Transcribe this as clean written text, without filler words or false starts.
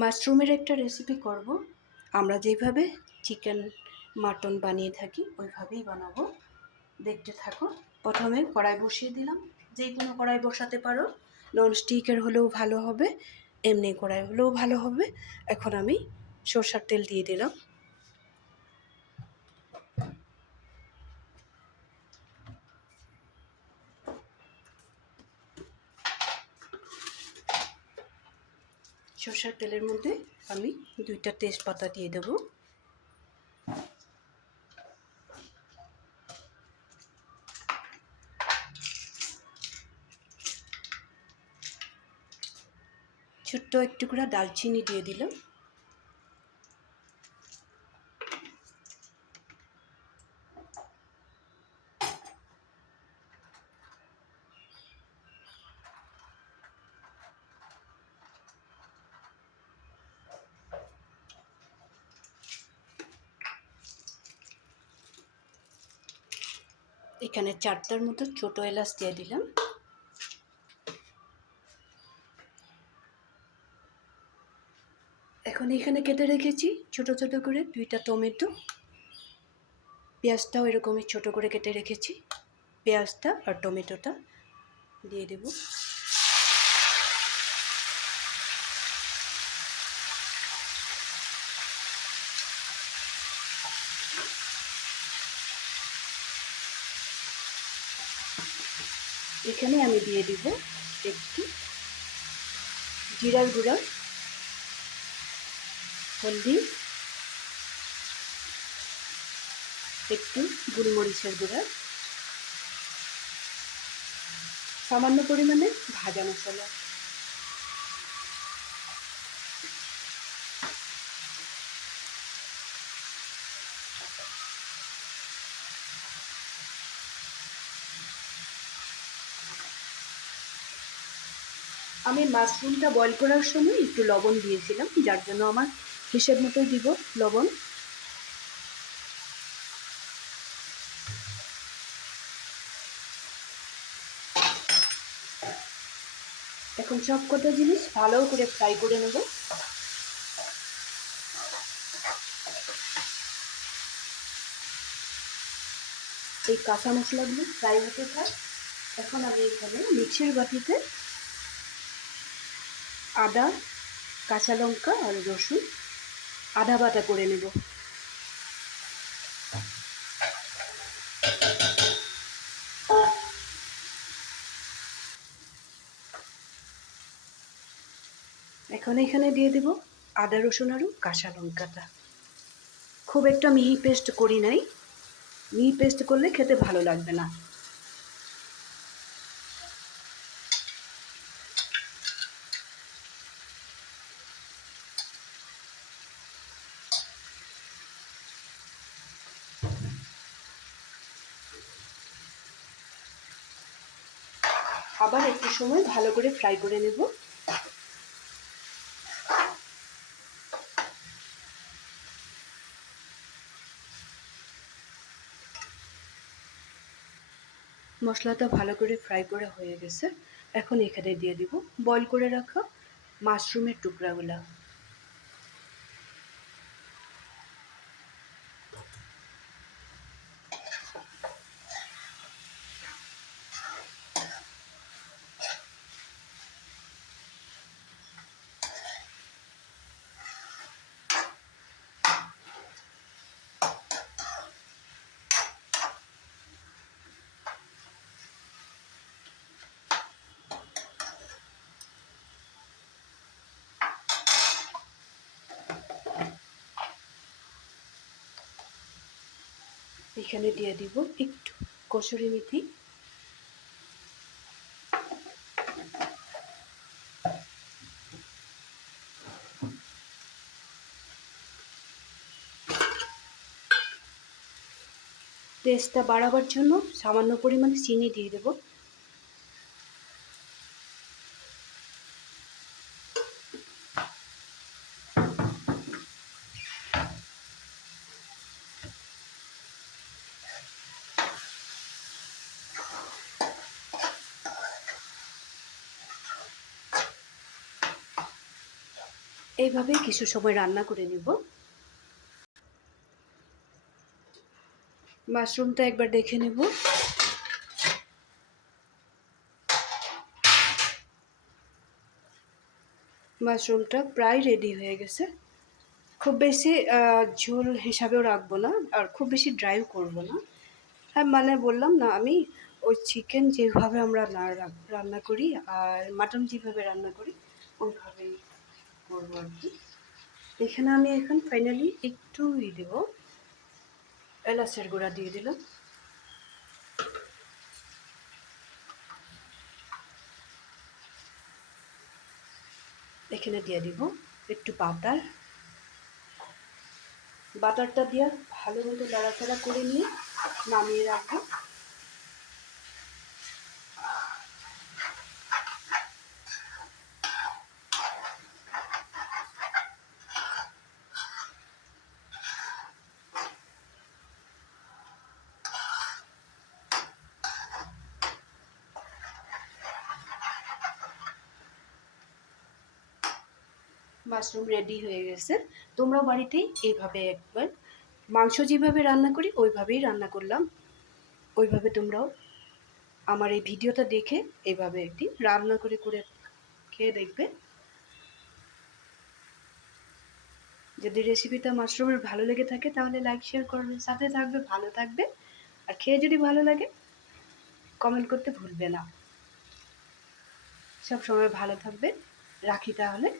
মাশরুমের একটা রেসিপি করব। আমরা যেভাবে চিকেন মাটন বানিয়ে থাকি ওইভাবেই বানাবো। দেখতে থাকো। প্রথমে কড়াই বসিয়ে দিলাম। যে কোনো কড়াই বসাতে পারো, ননস্টিকের হলেও ভালো হবে, এমনি কড়াই হলেও ভালো হবে। এখন আমি সরষের তেল দিয়ে দিলাম। সরষের তেলের মধ্যে আমি 2টা তেজপাতা দিয়ে দেবো। ছোট্ট এক টুকরা দালচিনি দিয়ে দিলাম। এখানে 4টার মতো ছোট এলাচ দিয়ে দিলাম। এখন এখানে কেটে রেখেছি ছোট ছোট করে 2টা টমেটো। পেঁয়াজটাও এরকমই ছোট করে কেটে রেখেছি। পেঁয়াজটা আর টমেটোটা দিয়ে দেব। এখানে আমি দিয়ে দিব একটু জিরার গুঁড়া, হলদি, একটু গোলমরিচের গুঁড়া, সামান্য পরিমাণে ভাজা মশলা। আমি মাশরুমটা বয়েল করার সময় একটু লবণ দিয়েছিলাম, যার জন্য আমার হিসেব মতো দিব লবণ। এখন সব কটা জিনিস ভালো করে ফ্রাই করে নেব। এই কাঁচা মশলাগুলো ফ্রাই হতে থাক। এখন আমি এখানে মিক্সির বাটিতে আদা, কাঁচা লঙ্কা আর রসুন আধা বাটা করে নেব। এখন এখানে দিয়ে দেব আদা রসুন আর কাঁচা লঙ্কাটা। খুব একটা মিহি পেস্ট করি নাই, মিহি পেস্ট করলে খেতে ভালো লাগবে না। আবার একটু সময় ভালো করে ফ্রাই করে নেব। মশলাটা ভালো করে ফ্রাই করে হয়ে গেছে। এখন এখানে দিয়ে দিব বয়েল করে রাখা মাশরুমের টুকরাগুলা। এখানে দিয়ে দিব একটু কসুরি মেথি, টেস্টটা বাড়াবার জন্য সামান্য পরিমাণে চিনি দিয়ে দেব। এইভাবে কিছু সময় রান্না করে নেব। মাশরুমটা একবার দেখে নেব। মাশরুমটা প্রায় রেডি হয়ে গেছে। খুব বেশি ঝোল হিসাবেও রাখবো না, আর খুব বেশি ড্রাইও করব না। হ্যাঁ, মানে বললাম না আমি, ওই চিকেন যেভাবে আমরা রান্না করি আর মাটন যেভাবে রান্না করি ওইভাবেই করবো আর কি। এখানে আমি এখন ফাইনালি একটু দেবো, এলাচের গুঁড়া দিয়ে দিলাম। এখানে দিয়ে দিব একটু বাটারটা দিয়ে ভালো মতো নাড়াচাড়া করে নিয়ে নামিয়ে রাখবো। মাশরুম রেডি হয়ে গেছে। তোমরাও বাড়িতেই এইভাবে একবার মাংস যেভাবে রান্না করি ওইভাবেই রান্না করলাম। ওইভাবে তোমরাও আমার এই ভিডিওটা দেখে এইভাবে একটি রান্না করে করে খেয়ে দেখবে। যদি রেসিপিটা মাশরুমের ভালো লেগে থাকে তাহলে লাইক শেয়ার করবে, সাথে থাকবে, ভালো থাকবে। আর খেয়ে যদি ভালো লাগে কমেন্ট করতে ভুলবে না। সব সময় ভালো থাকবে। রাখি তাহলে।